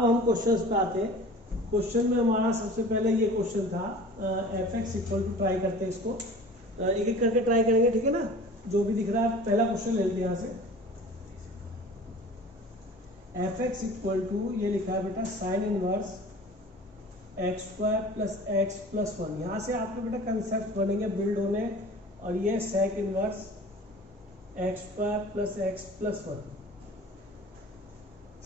अब हम क्वेश्चंस पे आते हैं। क्वेश्चन में हमारा सबसे पहले ये क्वेश्चन था f x equal to, try करते हैं इसको, एक एक करके ट्राई करेंगे, ठीक है ना। जो भी दिख रहा है पहला क्वेश्चन ले लेते हैं यहाँ से। एफ एक्स इक्वल टू, ये लिखा है बेटा sine inverse x square plus x plus one. यहाँ से आपके बेटा कंसेप्ट बनेंगे, बिल्ड होने, और ये sec inverse x square plus x plus one.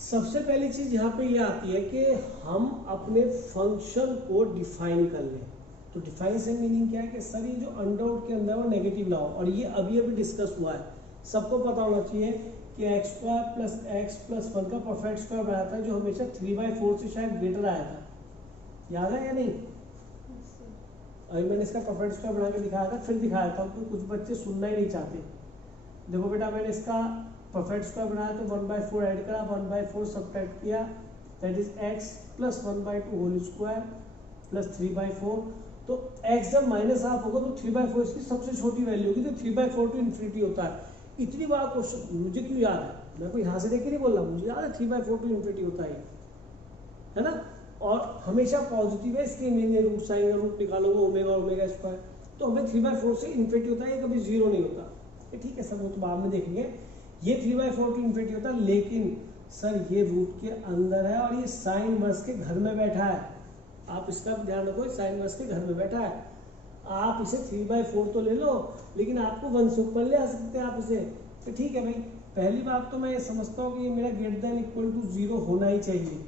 सबसे पहली चीज यहाँ पे ये आती है कि हम अपने फंक्शन को डिफाइन कर लें। तो डिफाइन से मीनिंग क्या है कि सर ये जो अंडर रूट के अंदर वो नेगेटिव लाओ, और ये अभी अभी डिस्कस हुआ है, सबको पता होना चाहिए कि x square plus x plus one का परफेक्ट स्क्वायर बनाया था, जो हमेशा 3/4 से शायद ग्रेटर आया था, याद है या नहीं? अभी मैंने इसका परफेक्ट स्क्वायर बना के दिखाया था, फिर दिखाया था, तो कुछ बच्चे सुनना ही नहीं चाहते। देखो बेटा, मैंने इसका परफेक्ट स्क्वायर बनाया तो 1/4 ऐड करा, 1/4 सब्ट्रैक्ट किया, that is x plus 1/2 whole square plus 3/4। तो x जब माइनस हाफ होगा तो 3/4 इसकी सबसे छोटी वैल्यू होगी, तो 3/4 टू इन्फिनिटी होता है। इतनी बार क्वेश्चन मुझे क्यों याद है, मैं कोई यहाँ से देख के नहीं बोल रहा, मुझे याद है 3/4 टू इन्फिनिटी होता है ना। और हमेशा पॉजिटिव है, इसके मैंने रूट साइन का रूट निकालोगे ओमेगा ओमेगा स्क्वायर, तो हमें 3/4 से इन्फिनिटी होता है, कभी जीरो नहीं होता। ठीक है सब, वो तो बाद में देखेंगे। ये 3/4 टू इन्फिनिटी होता है, लेकिन सर ये रूट के अंदर है और ये साइन वर्स के घर में बैठा है। आप इसका ध्यान रखो, साइन वर्स के घर में बैठा है। आप इसे 3/4 तो ले लो, लेकिन आपको 1 से ऊपर ले आ सकते हैं आप इसे। तो ठीक है भाई, पहली बात तो मैं ये समझता हूँ कि ये मेरा ग्रेटर देन इक्वल टू 0 होना ही चाहिए,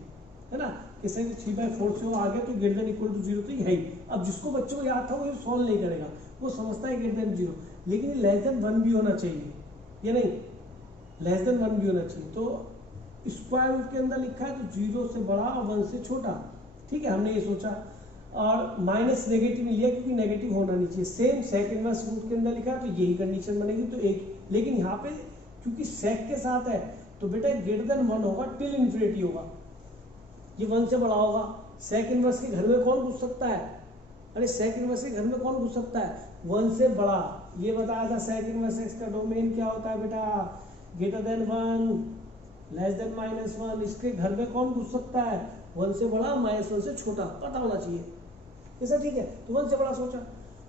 है ना। किसी 3/4 से वो आ गया तो ग्रेटर देन इक्वल टू 0 तो है ही। अब जिसको बच्चों को याद था वो ये सॉल्व नहीं करेगा, वो समझता है ग्रेटर देन 0, लेकिन ये लेस देन 1 भी होना चाहिए, ये नहीं, लेस देन 1 भी होना चाहिए। तो स्क्वायर रूट के अंदर लिखा है तो 0 से बड़ा और 1 से छोटा, ठीक है, हमने ये सोचा। और माइनस नेगेटिव लिया क्योंकि नेगेटिव होना नहीं चाहिए। सेम सेक इनवर्स रूट के अंदर लिखा है तो यही कंडीशन बनेगी, तो एक, लेकिन यहाँ पे क्योंकि सेक के साथ है तो बेटा ग्रेटर देन 1 होगा, टिल इन्फिनिटी होगा, ये 1 से बड़ा होगा। सेक इनवर्स के घर में कौन घुस सकता है? अरे सेक इनवर्स के घर में कौन घुस सकता है? 1 से बड़ा। ये बताया था सेक इनवर्स एक्स का डोमेन क्या होता है बेटा, ग्रेटर देन 1 लेस देन -1। इसके घर में कौन घुस सकता है? 1 से बड़ा -1 से छोटा, पता होना चाहिए ऐसा, ठीक है। तो 1 से बड़ा सोचा।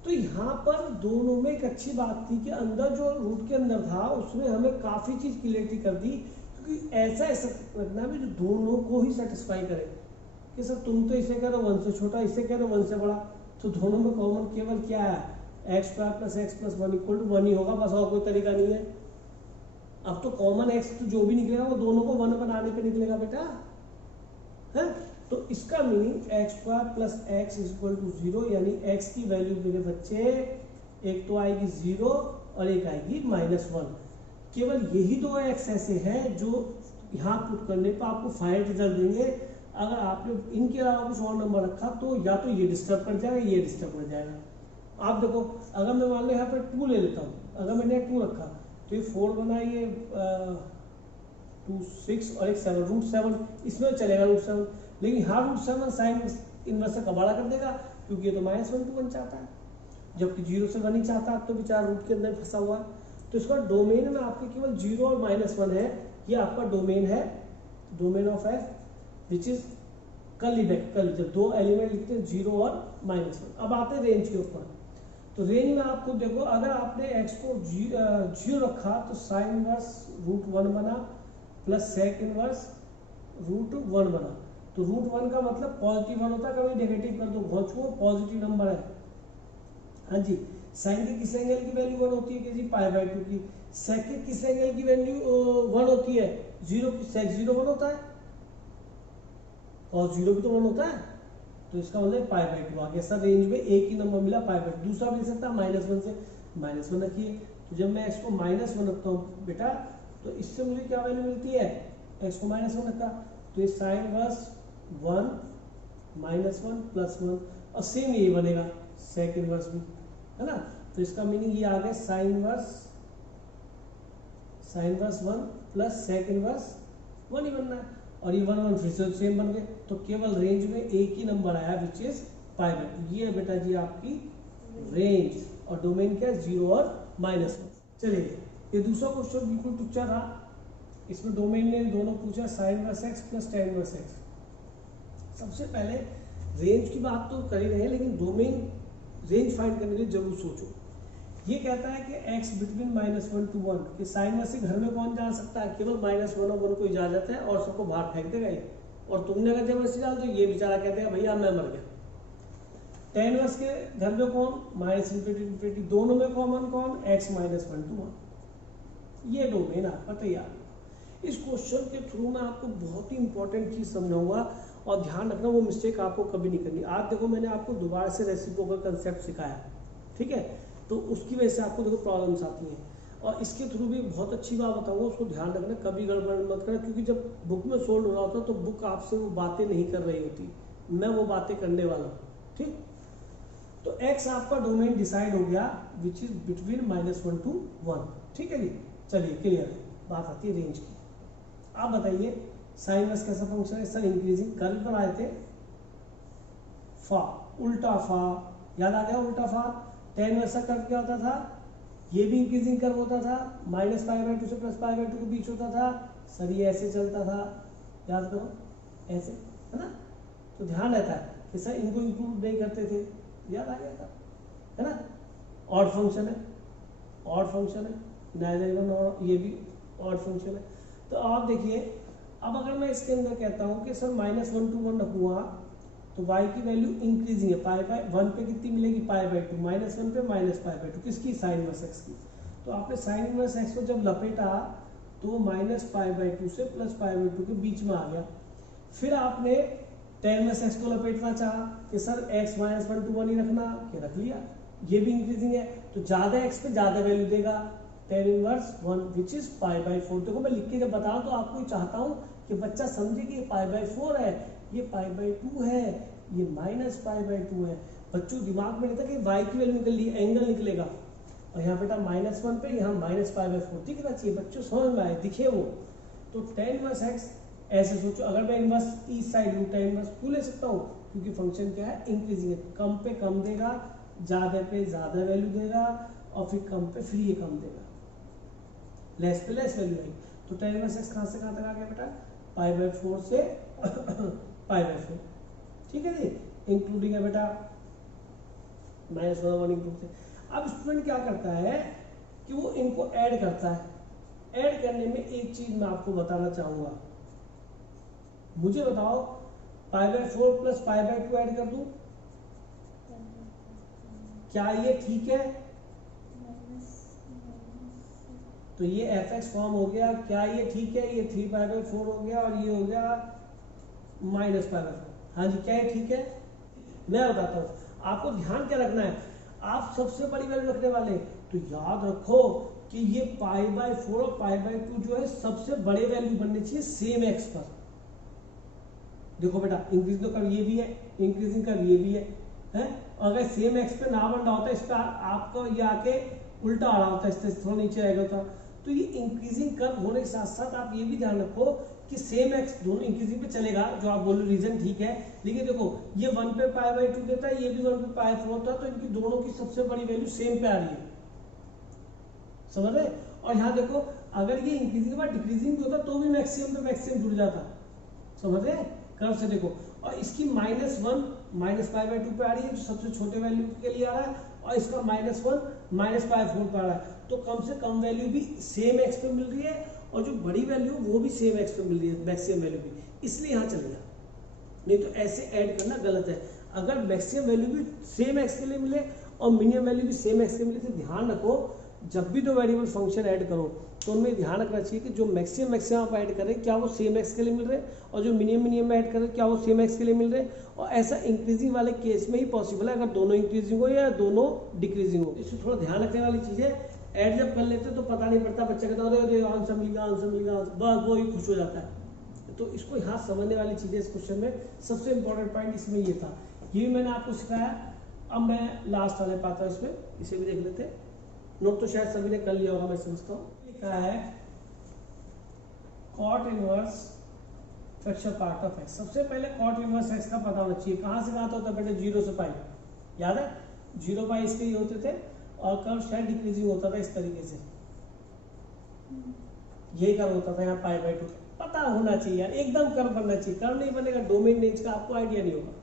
तो यहाँ पर दोनों में एक अच्छी बात थी कि अंदर जो रूट के अंदर था उसमें हमें काफी चीज क्लियरिटी कर दी, क्योंकि ऐसा रखना भी जो दोनों को ही सेटिस्फाई करे कि सर तुम तो इसे कह रहे हो 1 से छोटा, इसे कह रहे हो 1 से बड़ा, तो दोनों में कॉमन केवल क्या है, x square plus x plus 1 equal to 1 ही होगा, बस और कोई तरीका नहीं है। अब तो कॉमन एक्स तो जो भी निकलेगा वो दोनों को 1 बनाने पे निकलेगा बेटा, है। तो इसका meaning x square plus x equal to 0, यानी एक्स की वैल्यू मेरे बच्चे एक तो आएगी 0 और एक आएगी -1। केवल यही दो एक्स ऐसे हैं जो यहाँ पुट करने पर आपको फाइनल रिजल्ट देंगे। अगर आपने इनके अलावा कुछ और नंबर रखा तो या तो ये डिस्टर्ब कर जाएगा, ये डिस्टर्ब कर जाएगा। आप देखो, अगर मैं मान लो यहाँ पर 2 ले लेता हूँ, अगर मैंने 2 रखा तो ये 4 बना, ये 2 6 और एक 7, √7 इसमें चलेगा √7, लेकिन यहाँ √7 साइन इनवर्स से कबाड़ा कर देगा, क्योंकि ये तो -1 to 1 चाहता है, जबकि 0 से 1 ही चाहता है, तो बेचारा रूट के अंदर फंसा हुआ है। तो इसका डोमेन में आपके केवल 0 और -1 है, ये आपका डोमेन है, domain of F which is curly bracket, curly, जब दो एलिमेंट लिखते हैं 0 और -1। अब आते हैं रेंज के ऊपर। तो रेंज में आप खुद देखो, अगर आपने x को 0 रखा तो साइन इनवर्स √1 बना प्लस सेक इनवर्स √1 बना। तो √1 का मतलब पॉजिटिव 1 होता है, कभी नेगेटिव कर दो बहुत वो पॉजिटिव नंबर है, हाँ जी। साइन के किस एंगल की वैल्यू 1 होती है कि जी π/2 की। सेक के किस एंगल की वैल्यू 1 होती है? 0 की। सेक 0 1 होता है और 0 भी तो 1 होता है, तो इसका मतलब π/2 आ गया। सर रेंज में एक ही नंबर मिला π/2, दूसरा भी सकता है -1 से, -1 रखिए। तो जब मैं x को -1 रखता हूँ बेटा, तो इससे मुझे क्या वैल्यू मिलती है, x को -1 रखा तो ये साइन इनवर्स 1 -1 प्लस 1, और सेम यही बनेगा सेक इनवर्स भी, है ना। तो इसका मीनिंग ये आ गया sine inverse 1 plus sec inverse 1 ही बनना है, और ये 1 1 फिर से सेम बन गए। तो केवल रेंज में एक ही नंबर आया विच इज π/2। ये है बेटा जी आपकी रेंज, और डोमेन क्या है 0 और -1। चलिए ये दूसरा क्वेश्चन बिल्कुल टुच्चा था, इसमें डोमेन ने दोनों पूछा sine inverse x plus tan inverse x। सबसे पहले रेंज की बात तो कर ही रहे हैं, लेकिन डोमेन रेंज फाइंड करने के लिए जरूर सोचो। ये कहता है कि x बिटवीन -1 to 1 कि साइन में से घर में कौन जा सकता है, केवल -1 और 1 को इजाजत है और सबको बाहर फेंक देगा ये। और तुमने अगर जब ऐसे डाल तो ये बेचारा कहते हैं भैया मैं मर गया। tan इनवर्स के घर में कौन, -∞, दोनों में कॉमन कौन, x -1 to 1। ये डोमेन आपका तैयार है। इस क्वेश्चन के थ्रू मैं आपको बहुत ही इंपॉर्टेंट चीज समझाऊंगा और ध्यान रखना वो मिस्टेक आपको कभी नहीं करनी। आज देखो मैंने आपको दोबारा से रेसिप्रोकल कंसेप्ट सिखाया, ठीक है, तो उसकी वजह से आपको देखो प्रॉब्लम्स आती हैं। और इसके थ्रू भी बहुत अच्छी बात बताऊंगा, उसको ध्यान रखना, कभी गड़बड़ मत करना, क्योंकि जब बुक में सोल्व हो रहा होता है तो बुक आपसे वो बातें नहीं कर रही होती, मैं वो बातें करने वाला हूँ, ठीक। तो x आपका डोमेन डिसाइड हो गया विच इज बिटवीन -1 to 1, ठीक है जी। चलिए क्लियर है, बात आती है रेंज की। आप बताइए साइन इनवर्स कैसा फंक्शन है सर, इंक्रीजिंग कर्व पर आए थे, फा उल्टा फा, याद आ गया उल्टा फा। tan इनवर्स का कर्व क्या होता था, ये भी इंक्रीजिंग कर्व होता था, -π/2 से +π/2 के बीच होता था सर, ये ऐसे चलता था, याद करो ऐसे, है ना। तो ध्यान रहता है कि सर इनको इंक्लूड नहीं करते थे, याद आ गया था, है ना। ऑड फंक्शन है, ऑड फंक्शन है, नाइदर इवन और ये भी ऑड फंक्शन है। तो आप देखिए अब अगर मैं इसके अंदर कहता हूँ कि सर -1 to 1 रखूँगा तो y की वैल्यू इंक्रीजिंग है, π/1 पे कितनी मिलेगी, π/2, -1 पे -π/2 किसकी, साइन इनवर्स x की। तो आपने साइन इनवर्स x को जब लपेटा तो -π/2 से +π/2 के बीच में आ गया। फिर आपने tan इनवर्स x को लपेटना चाहा कि सर x -1 to 1 ही रखना, कि रख लिया, ये भी इंक्रीजिंग है तो ज्यादा x पे ज्यादा वैल्यू देगा, tan इनवर्स 1 विच इज π/4। देखो मैं लिख के जब बताऊं तो आपको चाहता हूं कि बच्चा समझे कि ये π/4 है, ये π/2 है, ये -π/2 है। बच्चों दिमाग में रहता है कि y की वैल्यू निकल ली, एंगल निकलेगा, और यहाँ बेटा -1 पे यहाँ -π/4 दिखना चाहिए, बच्चों समझ में आए, दिखे वो। तो tan इनवर्स x ऐसे सोचो, अगर मैं इनवर्स इस साइड लूँ tan इनवर्स क्यों ले सकता हूँ, क्योंकि फंक्शन क्या है, इंक्रीजिंग है, कम पे कम देगा, ज्यादा पे ज्यादा वैल्यू देगा, और फिर कम पे फिर ये कम देगा, लेस पे लेस वैल्यू आएगी। तो tan इनवर्स x कहाँ से कहाँ तक आ गया बेटा, π/4 से π/4, ठीक है जी, इंक्लूडिंग है बेटा -1 इंक्लूड थे। अब स्टूडेंट क्या करता है कि वो इनको ऐड करता है। ऐड करने में एक चीज मैं आपको बताना चाहूंगा, मुझे बताओ π/4 + π/2 ऐड कर दूं, क्या ये ठीक है, तो ये fx फॉर्म हो गया, क्या ये ठीक है, ये 3π/4 हो गया और ये हो गया -π/4, हाँ जी क्या ये ठीक है। मैं बताता हूँ आपको ध्यान क्या रखना है, आप सबसे बड़ी वैल्यू रखने वाले, तो याद रखो कि ये π/4 और π/2 जो है सबसे बड़े वैल्यू बनने चाहिए सेम x पर। देखो बेटा इंक्रीजिंग तो कर्व ये भी है, इंक्रीजिंग कर्व ये भी है? अगर सेम x पे ना बन रहा होता, इस पर आपको ये आके उल्टा आ रहा होता, इस थोड़ा नीचे आएगा होता। तो ये इंक्रीजिंग कर्व होने के साथ साथ आप ये भी ध्यान रखो कि सेम x दोनों इंक्रीजिंग पे चलेगा, जो आप बोल रहे रीजन ठीक है, लेकिन देखो ये 1 पे π/2 देता है, ये भी 1 पे π/4 होता है, तो इनकी दोनों की सबसे बड़ी वैल्यू सेम पे आ रही है, समझ रहे। और यहाँ देखो अगर ये इंक्रीजिंग के बाद डिक्रीजिंग भी होता तो भी मैक्सिमम पे मैक्सिमम जुड़ जाता, समझ रहे कर्व से देखो। और इसकी -1 -π/2 पे आ रही है, जो सबसे छोटे वैल्यू के लिए आ रहा है, और इसका -1 -π/4 पे आ रहा है, तो कम से कम वैल्यू भी सेम x पे मिल रही है, और जो बड़ी वैल्यू वो भी सेम x पे मिल रही है, मैक्सिमम वैल्यू भी, इसलिए यहाँ चलेगा। नहीं तो ऐसे ऐड करना गलत है। अगर मैक्सिमम वैल्यू भी सेम x के लिए मिले और मिनिमम वैल्यू भी सेम x के मिले, तो ध्यान रखो जब भी दो वेरिएबल फंक्शन ऐड करो तो उनमें ध्यान रखना चाहिए कि जो मैक्सिमम आप ऐड कर रहे हैं क्या वो सेम x के लिए मिल रहे हैं, और जो मिनिमम ऐड कर रहे हैं क्या वो सेम x के लिए मिल रहे हैं। और ऐसा इंक्रीजिंग वाले केस में ही पॉसिबल है, अगर दोनों इंक्रीजिंग हो या दोनों डिक्रीजिंग हो। इसमें थोड़ा ध्यान रखने वाली चीज़ है, ऐड जब कर लेते तो पता नहीं पड़ता, बच्चा कहता है आंसर मिल गया, आंसर मिल गया, बस वो ही खुश हो जाता है। तो इसको यहाँ समझने वाली चीज़ें इस क्वेश्चन में सबसे इंपॉर्टेंट पॉइंट इसमें ये था, ये भी मैंने आपको सिखाया। अब मैं लास्ट वाले पाता हूँ इसमें, इसे भी देख लेते हैं। नोट तो शायद सभी ने कर लिया होगा, मैं समझता हूँ। लिखा है cot inverse fraction part of x। सबसे पहले cot इनवर्स x का पता होना चाहिए, कहाँ से कहाँ होता है बेटे, 0 से पाई, याद है 0 पाई इसके ही होते थे, और कर्व शायद डिक्रीजिंग होता था इस तरीके से, यही कर्व होता था यहाँ π/2, पता होना चाहिए यार, एकदम कर्व बनना चाहिए। कर्व नहीं बनेगा, डोमेन रेंज का आपको आइडिया नहीं होगा।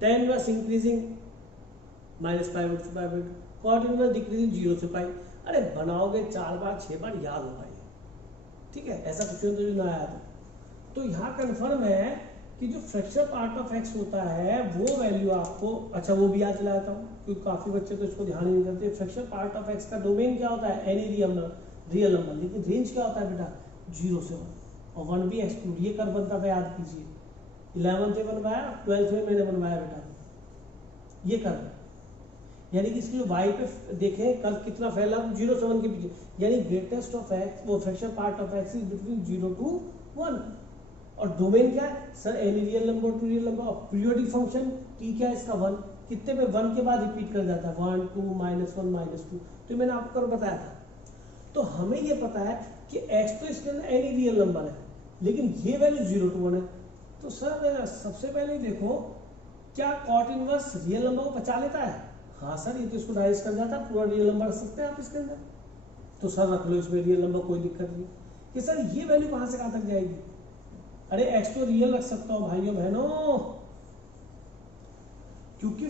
tan inverse increasing minus pi से पाई, कॉट इनवर्स डिक्रीजिंग 0 से पाई। अरे बनाओगे 4 बार 6 बार याद होगा ये, ठीक है, ऐसा कुछ नहीं तो ना याद। तो यहाँ कंफर्म है कि जो फ्रैक्चर पार्ट ऑफ एक्स होता है वो वैल्यू आपको, अच्छा वो भी याद दिलाता हूँ क्योंकि काफी बच्चे तो इसको ध्यान नहीं करते। फ्रैक्चर पार्ट ऑफ एक्स का डोमेन क्या होता है, एनी रियल नंबर, लेकिन रेंज क्या होता है बेटा, 0 से 1 और 1 भी एक्सक्लूड। ये कर बनता था, याद कीजिए, 11th में बनवाया, 12th में मैंने बनवाया बेटा, ये कर। यानी कि इसके लिए वाई पे देखें कल कितना फैला, 0 से 1 के पीछे, यानी ग्रेटेस्ट ऑफ एक्स, वो fracture part of x is between 0 to 1। और डोमेन क्या है sir, any real number two real number. और पीरियोडिक फंक्शन टी क्या है इसका, 1, कितने पे 1 के बाद रिपीट कर जाता है, 1 2 -1 -2। तो मैंने आपको बताया था। तो हमें ये पता है कि एक्स तो इसके अंदर एनी रियल नंबर है, लेकिन ये वैल्यू 0 to 1 है। तो सर सबसे पहले देखो, क्या कॉट इनवर्स रियल नंबर को बचा लेता है? हाँ सर, ये तो इसको डाइस कर जाता है, पूरा रियल नंबर रख सकते हैं आप इसके अंदर। तो सर रख लो इसमें रियल नंबर, कोई दिक्कत नहीं। कि सर ये वैल्यू कहाँ से कहाँ तक जाएगी? अरे एक्स तो रियल रख सकता हूँ भाइयों बहनों, क्योंकि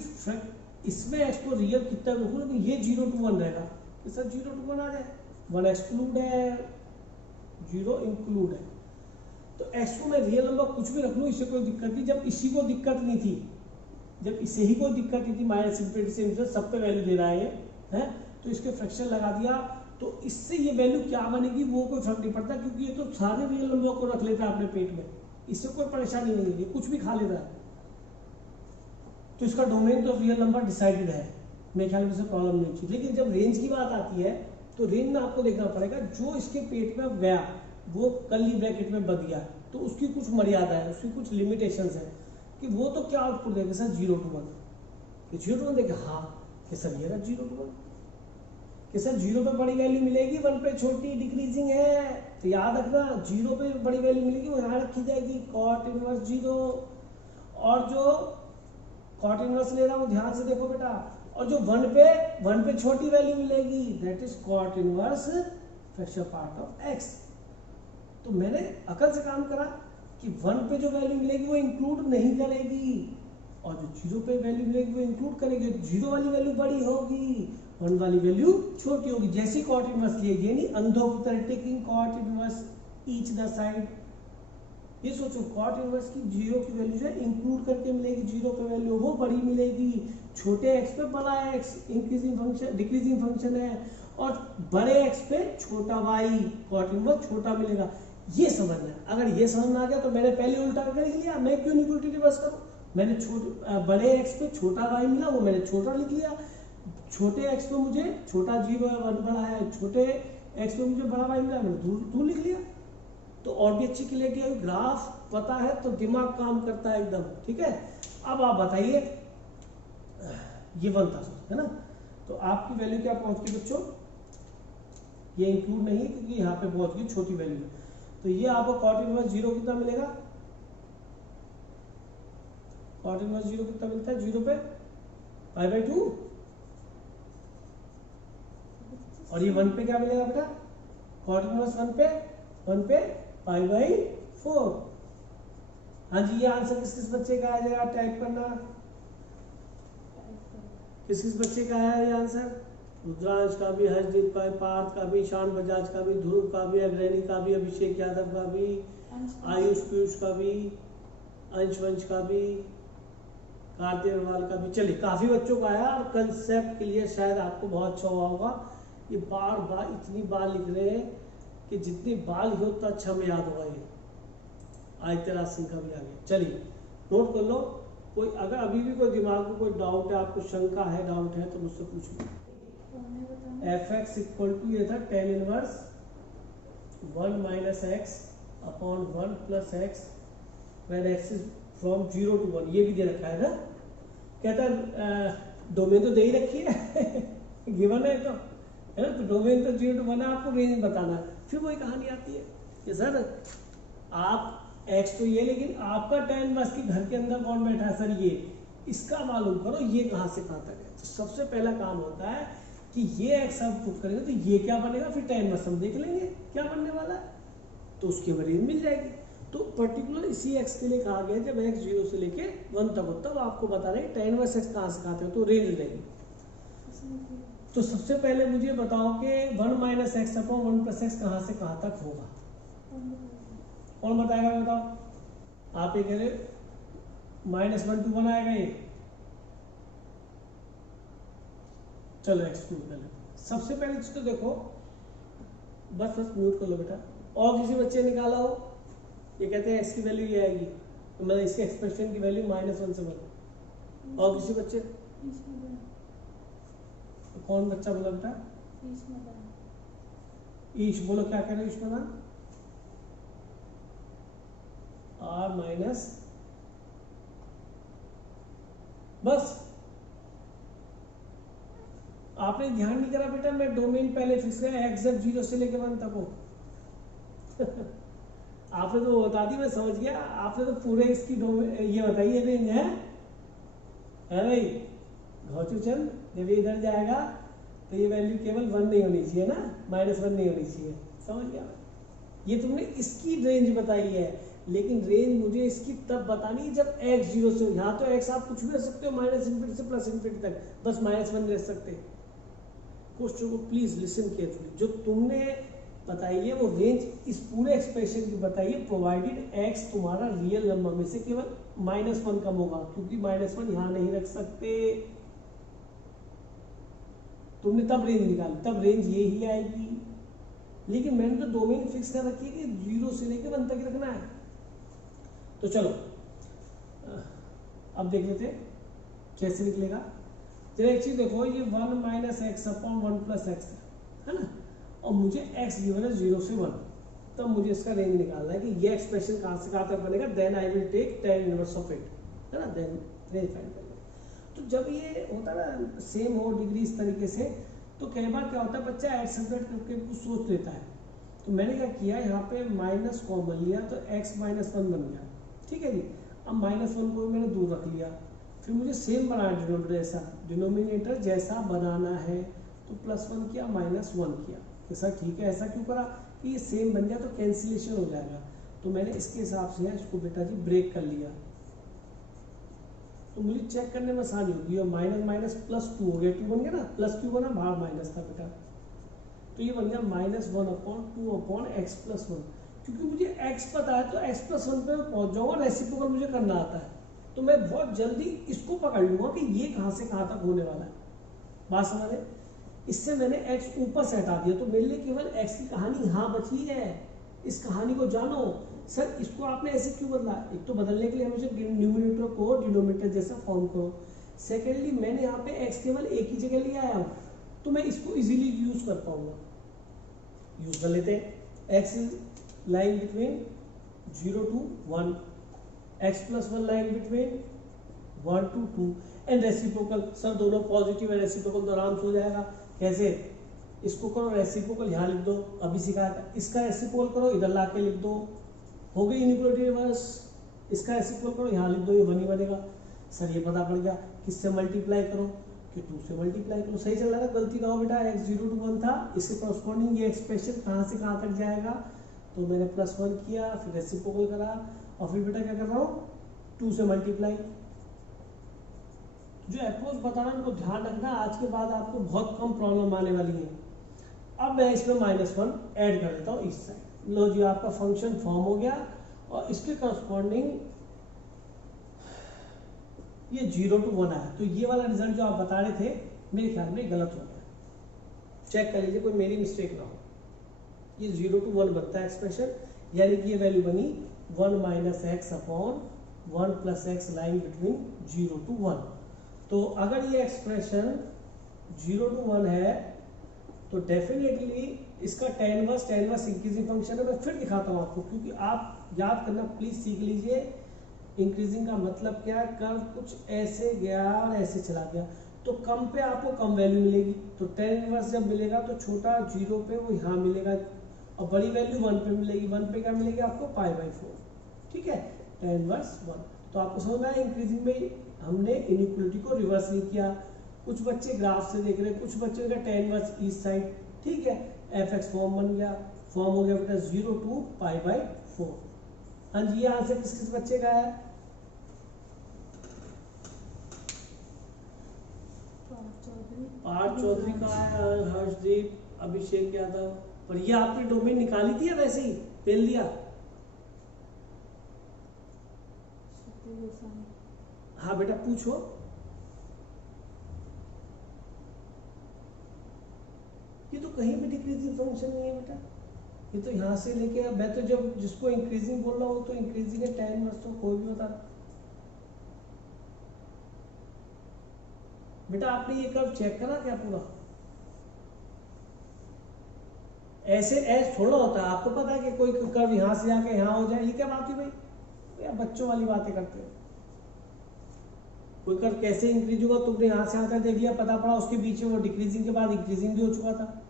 इसमें एक्स तो रियल कितना रखूँ, लेकिन ये 0 to 1 रहेगा। कि सर 0 to 1 आ जाए, 1 एक्सक्लूड है, 0 इंक्लूड है। तो एक्स को मैं रियल नंबर कुछ भी रख लूँ, इससे कोई दिक्कत नहीं। जब इसी को दिक्कत नहीं थी, जब इसे ही कोई दिक्कत नहीं थी, माइनस इंफिनिटी से इंफिनिटी सब पे वैल्यू दे रहा है, तो इसके फ्रैक्शन लगा दिया, तो इससे ये वैल्यू क्या बनेगी वो कोई फर्क नहीं पड़ता, क्योंकि ये तो सारे रियल नंबर को रख लेता है अपने पेट में, इससे कोई परेशानी नहीं है, कुछ भी खा लेता है। तो इसका डोमेन तो रियल नंबर डिसाइडेड है, मेरे ख्याल में से प्रॉब्लम नहीं थी। लेकिन जब रेंज की बात आती है तो रेंज में आपको देखना पड़ेगा, जो इसके पेट में गया वो कर्ली ब्रैकेट में बच गया, तो उसकी कुछ मर्यादा है, उसकी कुछ लिमिटेशंस है कि वो तो क्या आउटपुट देगा सर, 0 to 1। 0 to 1 देगा, हाँ कि सर ये रहा 0 to 1, कि सर 0 पे बड़ी वैल्यू मिलेगी, 1 पे छोटी डिक्रीजिंग है। तो याद रखना 0 पे बड़ी वैल्यू मिलेगी वो यहाँ रखी जाएगी, कॉट इनवर्स 0। और जो कॉट इनवर्स ले रहा हूँ ध्यान से देखो बेटा, और जो 1 पे छोटी वैल्यू मिलेगी, that is cot inverse fracture part of x. तो मैंने अकल से काम करा कि 1 पे जो वैल्यू मिलेगी वो इंक्लूड नहीं करेगी, और जो 0 पे वैल्यू मिलेगी वो इंक्लूड करेगी। 0 वाली वैल्यू बड़ी होगी, 1 वाली वैल्यू छोटी होगी। जैसी कॉट इनवर्स लिए, ये नहीं अंधों की तरह taking cot inverse each the side. ये सोचो कॉट इनवर्स की 0 की वैल्यू है इंक्लूड करके मिलेगी, 0 पे वैल्यू वो बड़ी मिलेगी, छोटे एक्स पे बड़ा x increasing function decreasing function है, और बड़े एक्स पे छोटा वाई, कॉट इनवर्स छोटा मिलेगा। ये समझना है, अगर ये समझ में आ गया तो मैंने पहले उल्टा करके लिख लिया, मैं क्यों नहीं उल्टी रिवर्स करूं। मैंने बड़े एक्स पे छोटा वाई मिला, वो मैंने छोटा लिख लिया, छोटे एक्स पे मुझे छोटा 0 है 1 बड़ा है, छोटे एक्स पे मुझे बड़ा वाई मिला, मैंने दूर लिख लिया। तो और भी अच्छी क्लियरिटी है, ग्राफ पता है तो दिमाग काम करता है एकदम, ठीक है। अब आप बताइए, ये 1 था है ना, तो आपकी वैल्यू क्या पहुंच गई बच्चों, ये इंक्लूड नहीं है क्योंकि यहाँ पे पहुंच गई छोटी वैल्यू। तो ये आपको कॉट इनवर्स 0 कितना मिलेगा, कॉट इनवर्स 0 कितना मिलता है 0 पे π/2, और ये 1 पे क्या मिलेगा बेटा, कॉट इनवर्स 1 पे π/4। हाँ जी, ये आंसर किस किस बच्चे का है जरा टाइप करना, किस किस बच्चे का है ये आंसर, रुद्रांश का भी, हर्षदीप का भी, पार्थ का भी, ईशान बजाज का भी, ध्रुव का भी, अग्रणी का भी, अभिषेक यादव का भी, आयुष पीयूष का भी, अंश वंश का भी, कार्तिक अग्रवाल का भी। चलिए काफी बच्चों का आया, और कंसेप्ट क्लियर शायद आपको बहुत अच्छा हुआ होगा। ये बार बार इतनी बार लिख रहे हैं कि जितनी बार लिखो उतना अच्छा में याद होगा। ये आदित्यराज सिंह का भी आ गया। चलिए नोट कर लो, कोई अगर अभी भी कोई दिमाग में कोई डाउट है, आपको शंका है, डाउट है तो मुझसे पूछो। fx इक्वल टू ये था tan inverse 1 minus x upon 1 plus x when x is from 0 to 1, ये भी दे रखा है ना। कहता है डोमेन तो दे ही रखी है गिवन है तो, है ना, तो डोमेन तो 0 to 1 है, आपको रेंज बताना है। फिर वही कहानी आती है कि सर आप x तो ये, लेकिन आपका tan इनवर्स की घर के अंदर कौन बैठा है सर, ये, इसका मालूम करो ये कहाँ से कहाँ तक है। तो सबसे पहला काम होता है कि ये x आप पुट करेंगे तो ये क्या बनेगा, फिर tan इनवर्स हम देख लेंगे क्या बनने वाला है। तो उसकी हमें रेंज मिल जाएगी। तो पर्टिकुलर इसी एक्स के लिए कहा गया जब एक्स 0 से लेके 1 तक हो तब आपको बता रहे tan इनवर्स एक्स कहाँ से खाते हो, तो रेंज लेंगे। तो सबसे पहले मुझे बताओ कि 1 minus x upon 1 plus x कहाँ से कहाँ तक होगा, कौन बताएगा बताओ। आप ये कह रहे -1 to 1 आएगा ये, चलो एक्सक्लूड कर लो। सबसे पहले चीज तो देखो, बस म्यूट कर लो बेटा। और किसी बच्चे ने निकाला हो, ये कहते हैं एक्स की वैल्यू ये आएगी, तो मतलब इसके एक्सप्रेशन की वैल्यू -1 से 1। और किसी बच्चे, तो कौन बच्चा बोला बेटा? ईश बोलो, क्या कह रहे हो ईश? आर माइनस, बस आपने ध्यान नहीं करा बेटा, मैं डोमेन पहले फिक्स किया एक्स जब 0 से लेके 1 तक हो। आपने तो बता दी, मैं समझ गया। आपने तो पूरे इसकी ये बताइए रेंज है भाई घोचूचंद। जब ये इधर जाएगा तो ये वैल्यू केवल 1 नहीं होनी चाहिए ना, -1 नहीं होनी चाहिए, समझ गया। ये तुमने इसकी रेंज बताई है, लेकिन रेंज मुझे इसकी तब बतानी है जब x 0 से हो। यहाँ तो x आप कुछ भी रख सकते हो, -∞ से +∞ तक, बस -1 रख सकते। क्वेश्चन को प्लीज लिसन केयरफुली। जो तुमने बताई है वो रेंज इस पूरे एक्सप्रेशन की बताइए, प्रोवाइडेड x तुम्हारा रियल नंबर में से केवल -1 कम होगा, क्योंकि -1 यहाँ नहीं रख सकते। तुमने तब रेंज निकाली, तब रेंज ये ही आएगी। लेकिन मैंने तो डोमेन फिक्स कर रखी है कि 0 से लेकर 1 तक रखना है। तो चलो अब देख लेते कैसे निकलेगा। चलो एक चीज देखो, ये 1 minus x upon 1 plus x है ना, और मुझे x गिवन है 0 से 1, तब मुझे इसका रेंज निकालना है कि ये एक्सप्रेशन कहाँ से कहाँ तक बनेगा। Then I will take tan inverse of it, है ना, देन रेंज फाइंड करेंगे। तो जब ये होता है ना सेम हो डिग्री इस तरीके से, तो कई बार क्या होता है बच्चा ऐड सब्ट्रैक्ट करके कुछ सोच लेता है। तो मैंने क्या किया, यहाँ पे माइनस कॉमन लिया तो x -1 बन गया, ठीक है जी। अब -1 को मैंने दूर रख लिया, फिर मुझे सेम बनाना डिनोमिनेटर जैसा बनाना है, तो +1 किया -1 किया। तो सर ठीक है, ऐसा क्यों करा कि ये सेम बन गया तो कैंसिलेशन हो जाएगा। तो मैंने इसके हिसाब से इसको बेटा जी ब्रेक कर लिया, तो मुझे चेक करने में आसानी होगी। और माइनस +2 हो गया, 2 बन गया ना, प्लस क्यों बना, बाहर माइनस था बेटा, तो ये बन गया -1/2/x+1। क्योंकि मुझे x पता है तो x+1 पे पहुंच जाऊंगा, रेसिप्रोकल मुझे करना आता है, तो मैं बहुत जल्दी इसको पकड़ लूंगा कि ये कहां से कहां तक होने वाला है। बात समझ में? इससे मैंने x ऊपर से हटा दिया, तो मेरे लिए केवल x की कहानी यहाँ बची है। इस कहानी को जानो। सर इसको आपने ऐसे क्यों बदला? एक तो बदलने के लिए हमेशा न्यूमरेटर को डिनोमिनेटर जैसा फॉर्म करो। सेकेंडली मैंने यहाँ पे x केवल एक ही जगह ले आया हूँ, तो मैं इसको इजीली यूज कर पाऊंगा। यूज कर लेते हैं। x is line between 0 to 1, x+1 line between 1 to 2 and reciprocal. Sir दोनों पॉजिटिव है, रेसिप्रोकल तो आराम से हो जाएगा। कैसे? इसको करो रेसिप्रोकल, यहाँ लिख दो, अभी सिखाया था। इसका रेसिप्रोकल करो, इधर ला के लिख दो, हो गई इनइक्वालिटी रिवर्स। इसका रेसिप्रोकल करो, यहाँ लिख दो, ये 1 ही बनेगा। सर ये पता पड़ गया, किससे मल्टीप्लाई करो कि 2 से मल्टीप्लाई करो। सही चल रहा है, गलती ना हो बेटा। x 0 to 1 था, इसके कॉरस्पॉन्डिंग ये एक्सप्रेशन कहाँ से कहाँ तक जाएगा, तो मैंने +1 किया, फिर रेसिप्रोकल करा, और फिर बेटा क्या कर रहा हूँ, 2 से मल्टीप्लाई। जो अप्रोच बता रहा हूँ उनको ध्यान रखना, आज के बाद आपको बहुत कम प्रॉब्लम आने वाली है। अब मैं इसमें -1 ऐड कर देता हूँ इस साइड। लो जी, आपका फंक्शन फॉर्म हो गया, और इसके करस्पॉन्डिंग ये 0 to 1 आया। तो ये वाला रिजल्ट जो आप बता रहे थे मेरे ख्याल में गलत हो गया। चेक कर लीजिए, कोई मेरी मिस्टेक ना हो। ये 0 to 1 बनता है एक्सप्रेशन, यानी कि ये वैल्यू बनी 1 minus x upon 1 plus x line between 0 to 1। तो अगर ये एक्सप्रेशन 0 to 1 है तो डेफिनेटली इसका tan इनवर्स इंक्रीजिंग फंक्शन है। मैं फिर दिखाता हूँ आपको, क्योंकि आप याद करना प्लीज सीख लीजिए। इंक्रीजिंग का मतलब क्या है, कर्व कुछ ऐसे गया और ऐसे चला गया, तो कम पे आपको कम वैल्यू मिलेगी। तो tan इनवर्स जब मिलेगा तो छोटा 0 पे वो यहाँ मिलेगा, और बड़ी वैल्यू 1 पे मिलेगी। 1 पे क्या मिलेगी आपको, π/4। ठीक है, tan इनवर्स 1। तो आपको समझ में आया, इंक्रीजिंग में हमने इनइक्वालिटी को रिवर्स नहीं किया। कुछ बच्चे ग्राफ से देख रहे हैं, कुछ बच्चे का tan इनवर्स इस साइड, ठीक है, fx फॉर्म बन गया। फॉर्म हो गया बेटा 0 to π/4। हाँ जी, ये आंसर किस किस बच्चे का है? पार्थ चौधरी का है, हर्षदीप, अभिषेक यादव। पर ये आपने डोमेन निकाली थी या वैसे ही पेल दिया? हाँ बेटा पूछो। ये तो कहीं भी डिक्रीजिंग फंक्शन नहीं है बेटा, ये तो यहाँ से लेके, मैं तो जब जिसको इंक्रीजिंग बोल रहा हूँ तो इंक्रीजिंग है 10 वर्ष, तो कोई भी बता। बेटा आपने ये कर्व चेक करा क्या पूरा? ऐसे ऐसे थोड़ा होता है, आपको पता है कि कोई कर्व यहाँ से जाके यहाँ हो जाए, ये क्या बात है भाई? यार बच्चों वाली बातें करते हो। कोई कर्व कैसे इंक्रीज होगा तुमने यहाँ से यहाँ तक देख लिया, पता पड़ा उसके बीच में वो डिक्रीजिंग के बाद इंक्रीजिंग भी हो चुका था,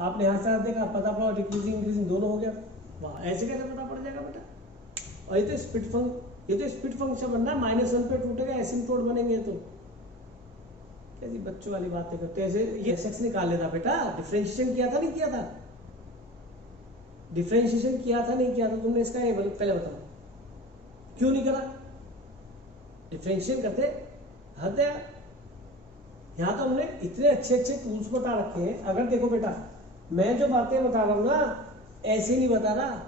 आपने यहाँ से देखा, पता पड़ा डिक्रीजिंग इंक्रीजिंग दोनों हो गया। वाह, ऐसे कैसे पता पड़ जाएगा बेटा? और ये तो स्पीड फंक्शन बनना है, -1 पे टूटेगा, एसिम्प्टोट बनेंगे। तो कैसी बच्चों वाली बातें करते हैं। ऐसे ये सेक्स निकाल लेता बेटा, डिफरेंशिएशन किया था नहीं किया था? डिफरेंशिएशन किया था नहीं किया था तुमने इसका? ये पहले बताओ, क्यों नहीं करा? डिफरेंशिएशन करते हद है। यहाँ तो हमने इतने अच्छे अच्छे टूल्स बता रखे हैं। अगर देखो बेटा, मैं जो बातें बता रहा हूँ ना, ऐसे नहीं बता रहा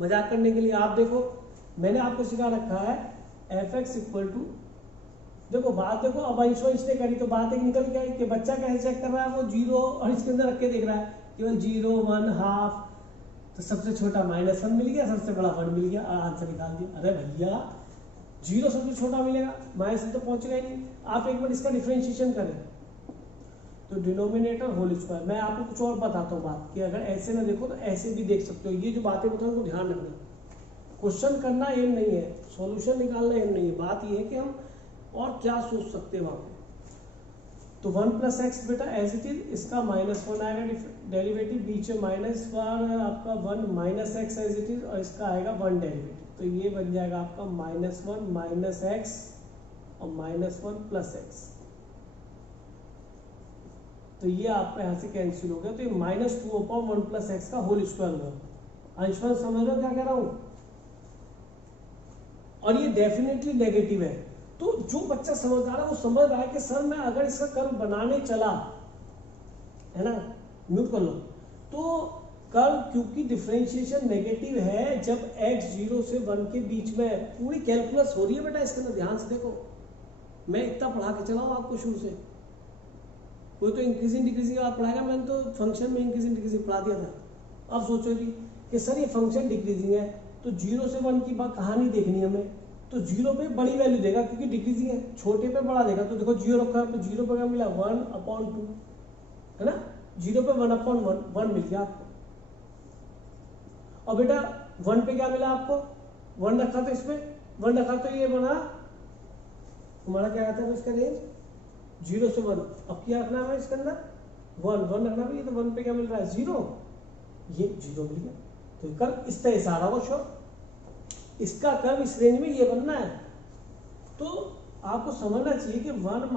मजाक करने के लिए। आप देखो, मैंने आपको सिखा रखा है f(x) इक्वल टू, देखो बात देखो, अब अंश ने करी तो बात एक निकल के आई कि बच्चा कैसे चेक कर रहा है, वो 0 और इसके अंदर रख के देख रहा है, केवल 0, 1, हाफ, तो सबसे छोटा -1 मिल गया, सबसे बड़ा 1 मिल गया, आंसर निकाल दिया। अरे भैया 0 सबसे छोटा मिलेगा, -1 तो पहुंचेगा ही नहीं। आप एक बार इसका डिफरेंशिएशन करें तो डिनोमिनेटर होल स्क्वायर। मैं आपको कुछ और बताता हूँ बात कि अगर ऐसे ना देखो तो ऐसे भी देख सकते हो। ये जो बातें बताऊँ उनको ध्यान रखना, क्वेश्चन करना एम नहीं है, सॉल्यूशन निकालना एम नहीं है। बात ये है कि हम और क्या सोच सकते हैं वहाँ पे। तो 1 + x बेटा एज इट इज, इसका -1 आएगा डेरिवेटिव, बीच में -1 आपका 1 - x एज इट इज, और इसका आएगा 1 डेरिवेटिव। तो ये बन जाएगा आपका -1 - x और -1 + x। तो ये आपका यहाँ से कैंसिल हो गया, तो ये -2/1 + x का होल स्क्वायर हुआ। अंशफल समझ लो क्या कह रहा हूँ? और ये डेफिनेटली नेगेटिव है। तो जो बच्चा समझदार है वो समझ रहा है कि सर मैं अगर इसका कर्व बनाने चला, है ना, म्यूट कर लो, तो कर्व क्योंकि डिफरेंशिएशन नेगेटिव है, जब x 0 से 1 के बीच में, पूरी कैलकुलस हो रही है बेटा इसके अंदर, ध्यान से देखो। मैं इतना पढ़ा के चला हूँ आपको शुरू से। कोई तो इंक्रीजिंग डिक्रीजिंग आप पढ़ाएगा, मैंने तो फंक्शन में इंक्रीजिंग डिक्रीजिंग पढ़ा दिया था। अब सोचो जी कि सर ये फंक्शन डिक्रीजिंग है, तो 0 से 1 की बात कहानी देखनी है हमें, तो 0 पे बड़ी वैल्यू देगा क्योंकि डिक्रीजिंग है, छोटे पे बड़ा देगा। तो देखो 0 रखा है तो 0 पे क्या मिला, 1/2, है ना, 0 पे 1/1 मिल गया आपको। और बेटा 1 पे क्या मिला आपको, 1 रखा तो इसमें 1 रखा तो ये बना हमारा क्या आता है इसका रेंज 0 से 1। अब क्या रखना है इसके अंदर 1 रखना है, तो 1 पे क्या मिल रहा है 0, ये 0 मिल गया। तो कर्व इस तरह से आ रहा हो शो, इसका कर्व इस रेंज में ये बनना है। तो आपको समझना चाहिए कि 1 -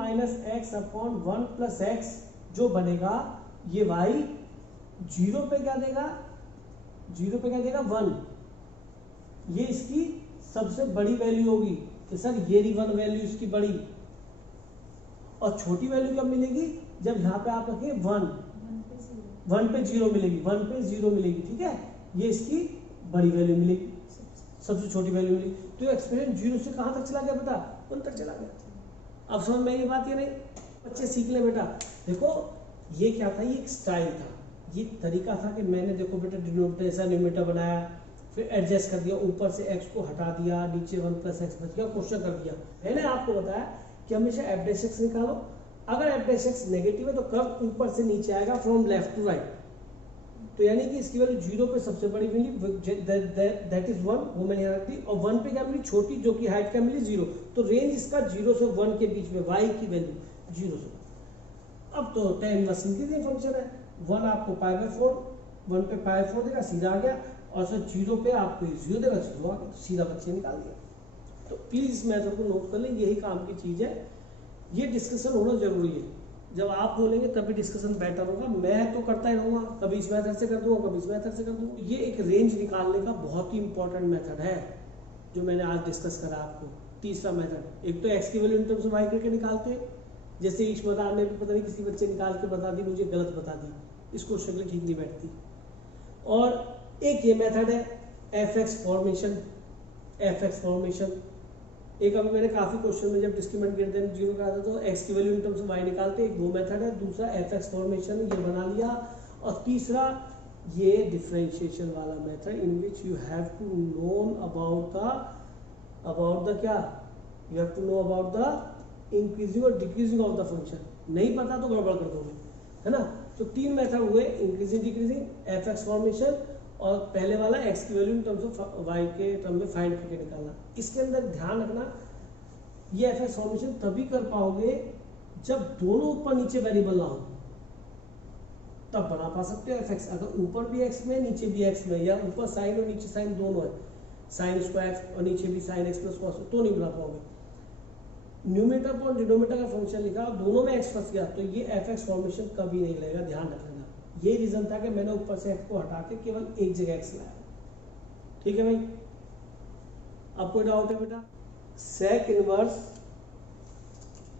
x/1 + x जो बनेगा, ये y 0 पे क्या देगा, 0 पे क्या देगा 1, ये इसकी सबसे बड़ी वैल्यू होगी कि सर ये रही 1 वैल्यू इसकी बड़ी। और छोटी वैल्यू कब मिलेगी, जब यहाँ पे आप रखें 1 पे 0 मिलेगी, 1 पे 0 मिलेगी, ठीक है, ये इसकी बड़ी वैल्यू मिलेगी, सबसे छोटी वैल्यू मिली। तो एक्सप्रेशन 0 से कहाँ तक चला गया बेटा, 1 तक चला गया। अब समझ में ये बात, ये नहीं बच्चे सीख ले बेटा। देखो ये क्या था, ये एक स्टाइल था, ये तरीका था कि मैंने देखो बेटा डिनोमिनेटर न्यूमरेटर बनाया, फिर एडजस्ट कर दिया, ऊपर से x को हटा दिया, नीचे 1 + x बच गया, क्वेश्चन कर दिया। मैंने आपको बताया कि हमेशा f' निकालो, अगर f' नेगेटिव है तो कर्व ऊपर से नीचे आएगा फ्रॉम लेफ्ट टू राइट। तो यानी कि इसकी वैल्यू 0 पे सबसे बड़ी मिली, दैट इज 1, वो मैंने यहाँ रख दी, और 1 पे क्या मिली छोटी, जो कि हाइट क्या मिली 0। तो रेंज इसका 0 से 1 के बीच में, y की वैल्यू 0 से 1। अब तो tan इनवर्स इंक्रीजिंग फंक्शन है, 1 आपको π/4, 1 पे π/4 देगा, सीधा आ गया, और सर 0 पे आपको 0 देगा, 0 आ गया, सीधा बच्चे निकाल दिया। तो प्लीज इस मेथड को नोट कर लें, यही काम की चीज है, ये डिस्कशन होना जरूरी है। जब आप बोलेंगे तभी डिस्कशन बेटर होगा। मैं तो करता ही रहूँगा, कभी इस मेथड से कर दूंगा, कभी इस मेथड से कर दूंगा। ये एक रेंज निकालने का बहुत ही इंपॉर्टेंट मेथड है जो मैंने आज डिस्कस करा आपको। तीसरा मेथड, एक तो एक्स की value in terms of y करके निकालते हैं, जैसे ईश्वरान ने भी पता नहीं किसी बच्चे निकाल के बता दी, मुझे गलत बता दी, इसको शक्ल ठीक नहीं बैठती। और एक ये मेथड है F x formation. F x formation एक अभी मैंने काफी क्वेश्चन में जब डिस्क्रिमिनेंट ग्रेटर देन जीरो करा था तो एक्स की value in terms of y निकालते, एक वो मेथड है। दूसरा एफ एक्स फॉर्मेशन, ये बना लिया। और तीसरा ये डिफरेंशिएशन वाला method in which you have to known about the क्या, you have to know about the increasing और डिक्रीजिंग ऑफ द फंक्शन। नहीं पता तो गड़बड़ कर दोगे, है ना। तो तीन मेथड हुए, increasing decreasing, f x formation, और पहले वाला एक्स की value in terms of y के टर्म में फाइंड करके निकालना। इसके अंदर ध्यान रखना, ये एफ एक्स फॉर्मेशन तभी कर पाओगे जब दोनों ऊपर नीचे वेरिएबल ना हो, तब बना पा सकते हो एफ एक्स। अगर ऊपर भी एक्स में नीचे भी एक्स में, या ऊपर साइन और नीचे साइन दोनों है, साइन स्क्वायर एक्स और नीचे भी साइन एक्स प्लस कॉस, तो नहीं बना पाओगे। न्यूमरेटर और डिनोमिनेटर का फंक्शन लिखा और दोनों में एक्स फंस गया तो ये एफ एक्स फॉर्मेशन कभी नहीं लगेगा, ध्यान रखना। ये रीजन था कि मैंने ऊपर से एक्स को हटा के केवल एक जगह एक्स लाया। ठीक है भाई, अब कोई डाउट है बेटा? Sec inverse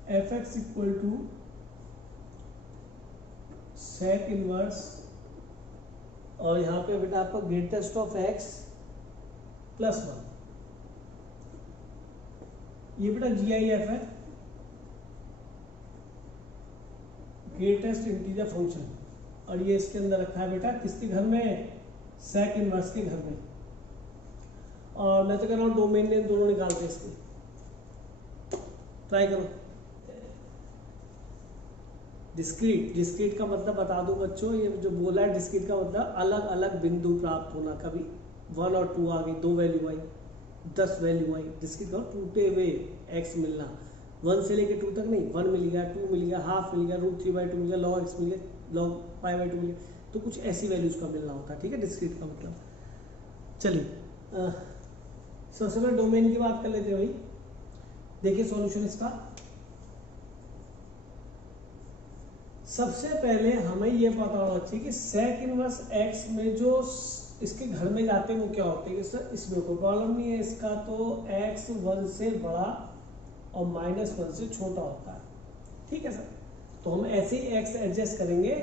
f x equal to sec inverse, और यहां पे बेटा आपका greatest of x plus one, ये बेटा GIF है, ग्रेटेस्ट इंटीजर फंक्शन। और ये इसके अंदर रखा है बेटा किसके घर में, सेक इनवर्स के घर में। और मैं तो कह रहा हूँ डोमेन नेम दोनों निकालते हैं इसके, ट्राई करो। डिस्क्रीट, डिस्क्रीट का मतलब बता दूं बच्चों, ये जो बोला है डिस्क्रीट का मतलब अलग अलग बिंदु प्राप्त होना। कभी 1 और 2 आ गई, 2 वैल्यू आई, 10 वैल्यू आई। डिस्क्रीट का टूटे हुए एक्स मिलना, 1 से लेके 2 तक नहीं, 1 मिल गया, 2 मिल गया, हाफ मिल गया, √3/2 मिल गया, log x मिल गया, log π/2 मिल गया, तो कुछ ऐसी वैल्यूज का मिलना होता है। ठीक है, डिस्क्रीट का मतलब। चलिए सबसे पहले डोमेन की बात कर लेते हैं भाई। देखिए सॉल्यूशन इसका, सबसे पहले हमें ये पता होना चाहिए कि सेक इनवर्स एक्स में जो इसके घर में जाते हैं वो क्या होते हैं। सर इसमें कोई प्रॉब्लम नहीं है, इसका तो x 1 से बड़ा और -1 से छोटा होता है। ठीक है सर, तो हम ऐसे ही x एडजस्ट करेंगे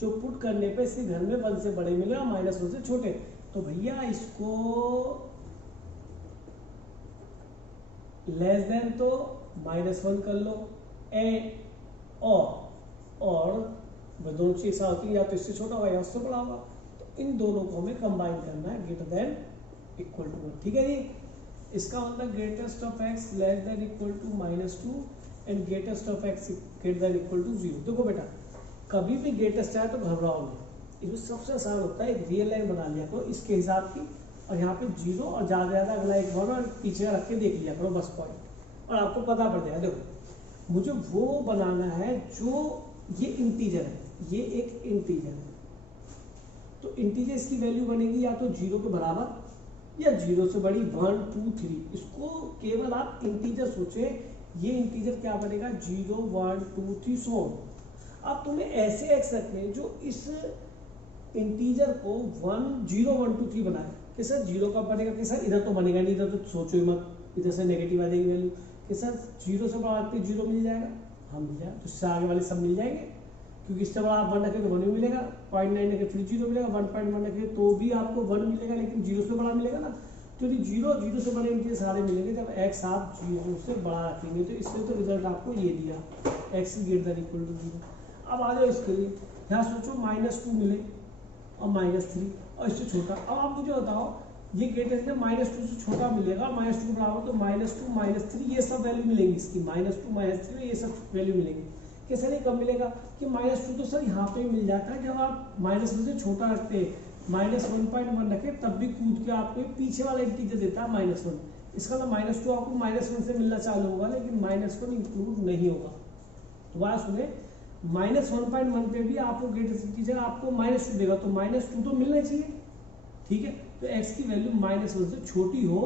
जो पुट करने पे इसके घर में 1 से बड़े मिले और -1 से छोटे। तो भैया इसको लेस देन तो -1 कर लो, और दोनों चीज ऐसा होती है, या तो इससे छोटा होगा या उससे बड़ा होगा। तो इन दोनों को हमें कंबाइन करना है, ग्रेटर देन इक्वल टू 1। ठीक है जी, इसका मतलब greatest of x less than equal to -2 and greatest of x greater than equal to 0। देखो बेटा, कभी भी ग्रेटेस्ट आए तो घबराओ नहीं, इसमें सबसे आसान होता है एक रियल लाइन बना लिया करो इसके हिसाब की, और यहाँ पे 0 और ज़्यादा ज़्यादा अगला एक बार और पीछे रख के देख लिया करो बस पॉइंट, और आपको पता पड़ जाएगा। देखो मुझे वो बनाना है जो ये इंटीजर है, ये एक इंटीजर है, तो इंटीजर इसकी वैल्यू बनेगी या तो 0 के बराबर या 0 से बड़ी 1 2 3। इसको केवल आप इंटीजर सोचे, ये इंटीजर क्या बनेगा 0 1 2 3 सो। अब तुम्हें ऐसे एक्स रखने जो इस इंटीजर को 1 0 1 2 3 बनाए कि सर 0 कब बनेगा, कि सर इधर तो बनेगा नहीं, इधर तो सोचो ही मत, इधर से नेगेटिव आ जाएगी वैल्यू, कि सर 0 से बड़ा पे 0 मिल जाएगा, हम मिल जाएगा, तो इससे आगे वाले सब मिल जाएंगे, क्योंकि इससे बड़ा आप 1 रखें तो 1 भी मिलेगा, 0.9 रखें फिर 0 मिलेगा, 1.1 रखें तो भी आपको 1 मिलेगा, लेकिन 0 से बड़ा मिलेगा ना। तो यदि 0 से बड़े इंटीजर सारे मिलेंगे, जब x आप 0 से बड़ा रखेंगे तो इससे तो रिजल्ट आपको ये दिया, x greater than equal to 0। अब आ जाओ इसके लिए, यहाँ सोचो -2 मिले और -3 और इससे छोटा। अब आप मुझे बताओ, ये ग्रेटेस्ट है, -2 से छोटा मिलेगा और -2 के बराबर, तो -2 -3 ये सब वैल्यू मिलेंगी इसकी, -2 -3 ये सब वैल्यू मिलेंगी। कैसे नहीं, कब मिलेगा कि -2 तो सर यहाँ पे मिल जाता है जब आप -1 से छोटा रखते हैं, -1.1 रखे तब भी कूद के आपको पीछे वाला इंटीजर देता है -1। इसका तो -2 आपको -1 से मिलना चालू होगा, लेकिन -1 इंक्लूड नहीं होगा। दोबारा सुने, -1.1 पे भी आपको ग्रेटेस्ट इंटीजर आपको -2 देगा, तो -2 तो मिलना चाहिए। ठीक है, तो x की वैल्यू -1 से छोटी हो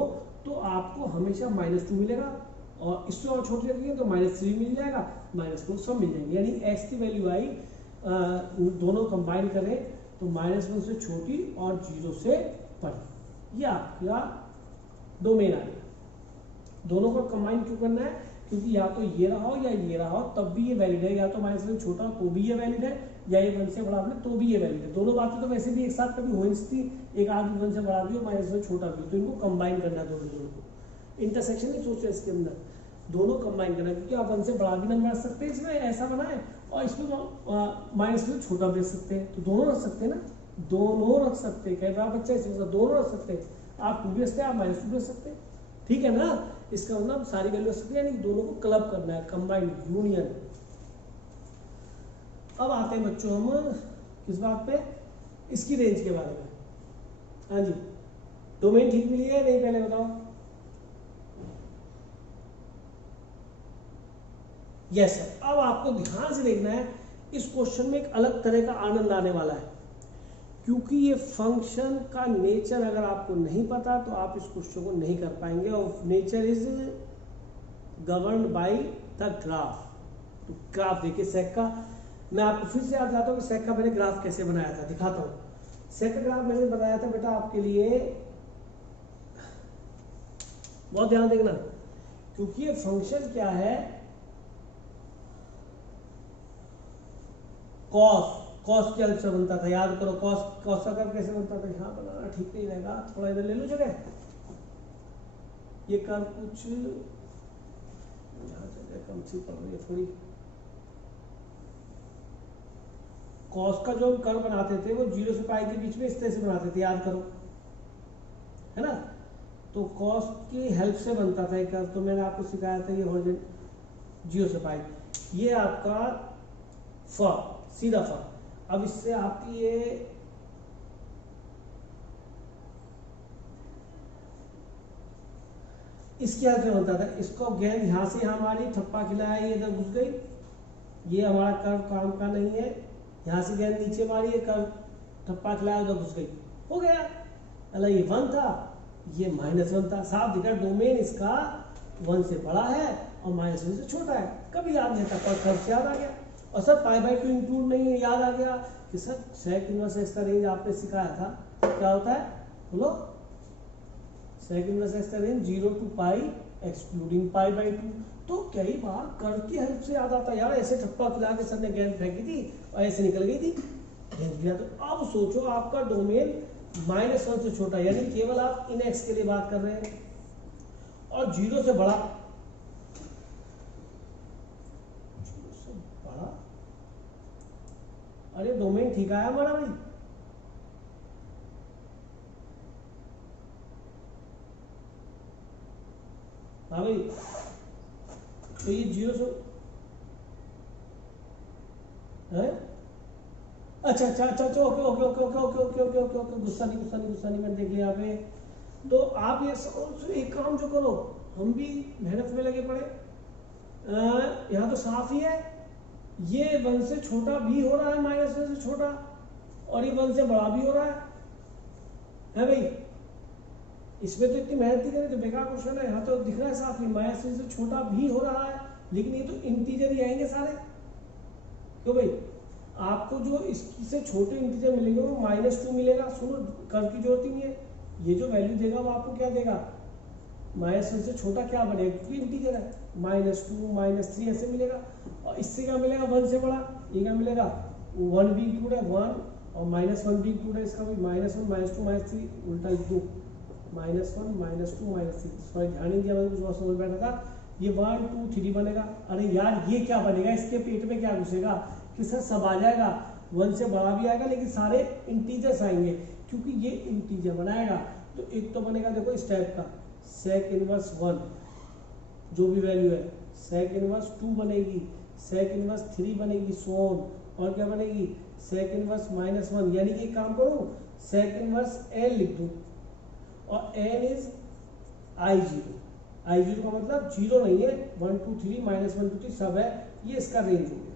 तो आपको हमेशा -2 मिलेगा, और इससे और छोटी रखिए तो -3 मिल जाएगा, -2 सब मिल जाएंगे। यानी x की वैल्यू आई दोनों कंबाइन करें तो -1 से छोटी और 0 से बड़ी, ये आपका डोमेन आ गया। दोनों को कंबाइन क्यों करना है? क्योंकि या तो ये रहा हो या ये रहा हो तब भी ये वैलिड है, या तो -1 से छोटा हो तो भी ये वैलिड है, या ये 1 से बड़ा हो तो भी ये वैलिड है। दोनों बातें तो वैसे भी एक साथ कभी हो नहीं सकती, एक आदमी 1 से बड़ा भी हो -1 से छोटा भी, तो इनको कंबाइन करना है दोनों को। इंटरसेक्शन नहीं सोचते इसके अंदर, दोनों कंबाइन करना है, क्योंकि आप 1 से बड़ा भी नंबर रख सकते हैं इसमें, ऐसा बना है, और इसमें -1 से छोटा भी रख सकते हैं, तो दोनों रख सकते हैं ना, दोनों रख सकते हैं। कई बार बच्चा इसमें दोनों रख सकते हैं, आप 2 भी रखते हैं, आप -2 भी रख सकते हैं, ठीक है ना। इसका मतलब सारी वैल्यू रख सकते हैं, यानी दोनों को क्लब करना है, कंबाइन यूनियन। अब आते हैं बच्चों हम किस बात पे, इसकी रेंज के बारे में। हाँ जी, डोमेन ठीक मिली है नहीं, पहले बताओ। Yes sir. अब आपको ध्यान से देखना है, इस क्वेश्चन में एक अलग तरह का आनंद आने वाला है, क्योंकि ये फंक्शन का नेचर अगर आपको नहीं पता तो आप इस क्वेश्चन को नहीं कर पाएंगे, और nature is governed by the graph. तो ग्राफ देखिए सेक का, मैं आपको फिर से याद दिलाता हूँ कि सेक का मैंने ग्राफ कैसे बनाया था, दिखाता हूँ। सेक का ग्राफ मैंने बनाया था बेटा आपके लिए, बहुत ध्यान देखना, क्योंकि ये फंक्शन क्या है, कॉस के हेल्प से बनता था, याद करो कॉस का कर्व कैसे बनता था। यहाँ बनाना ठीक नहीं रहेगा, थोड़ा इधर ले लो जगह, ये कर्व कुछ यहाँ जगह कम सी पड़ रही है थोड़ी। कॉस का जो कर्व बनाते थे वो 0 से पाई के बीच में इस तरह से बनाते थे, याद करो, है ना। तो कॉस की हेल्प से बनता था एक कर्व, तो मैंने आपको सिखाया था ये हॉरिजॉन्टल 0 से पाई, ये आपका सीधा फा। अब इससे आपकी ये इसके हाथ में बनता था, इसको गेंद यहाँ से यहाँ मारी, थप्पा खिलाया, ये इधर घुस गई, ये हमारा कर्व काम का नहीं है, यहाँ से गेंद नीचे मारी, ये कर्व थप्पा खिलाया, उधर घुस गई, हो गया। अल्लाह ये 1 था, ये -1 था, साफ दिखा डोमेन इसका 1 से बड़ा है और -1 से छोटा है। कभी याद नहीं था, पर कर्व से याद आ गया। और सर π/2 इंक्लूड नहीं है, याद आ गया कि सर सेक इनवर्स एक्स का रेंज आपने सिखाया था, क्या होता है बोलो, सेक इनवर्स एक्स का रेंज 0 to π एक्सक्लूडिंग π/2। तो कई बार कर्व की हेल्प से याद आता है, यार ऐसे थप्पा खिला के सर ने गेंद फेंकी थी और ऐसे निकल गई थी गेंद गया। तो अब सोचो आपका डोमेन -1 से छोटा, यानी केवल आप इन एक्स के लिए बात कर रहे हैं, और 0 से बड़ा, अरे डोमेन ठीक आया हमारा भाई, हाँ भाई। तो ये 0 से है, अच्छा अच्छा अच्छा अच्छा, okay okay okay okay okay okay okay okay okay, गुस्सा नहीं, मैंने देख लिया यहाँ पे। तो आप ये एक काम जो करो, हम भी मेहनत में लगे पड़े, यहाँ तो साफ ही है, ये 1 से छोटा भी हो रहा है, -1 से छोटा, और ये 1 से बड़ा भी हो रहा है भाई। इसमें तो इतनी मेहनत नहीं करें तो बेकार क्वेश्चन है। यहाँ तो दिख रहा है साफ ही, -1 से छोटा भी हो रहा है, लेकिन ये तो इंटीजर ही आएंगे सारे, क्यों भाई। आपको जो इससे छोटे इंटीजर मिलेंगे वो -2 मिलेगा। सुनो, कर्व की जरूरत ही नहीं है, ये जो वैल्यू देगा वो आपको क्या देगा, -1 से छोटा क्या बनेगा, क्योंकि इंटीजर है, -2 -3 ऐसे मिलेगा। और इससे क्या मिलेगा 1 से बड़ा, ये क्या मिलेगा 1 भी इंक्लूड है, 1 और -1 भी इंक्लूड है, इसका भी -1 -2 -3 उल्टा लिख दो, -1 -2 -3। सॉरी ध्यान नहीं दिया, मैं कुछ और समझ बैठा था। ये 1 2 3 बनेगा। अरे यार ये क्या बनेगा, इसके पेट में क्या घुसेगा कि सर सब आ जाएगा, 1 से बड़ा भी आएगा, लेकिन सारे इंटीजर्स आएंगे, क्योंकि ये इंटीजर बनाएगा। तो एक तो बनेगा देखो इस टाइप का, सेक इनवर्स 1 जो भी वैल्यू है, सेक इनवर्स 2 बनेगी, सेक इनवर्स 3 बनेगी, सो ऑन, और क्या बनेगी सेक इनवर्स -1। यानी कि काम करूं, सेक इनवर्स n लिख दूं, और n इज I0। I0 का मतलब 0 नहीं है, 1 2 3 -1 2 3 सब है, ये इसका रेंज हो गया।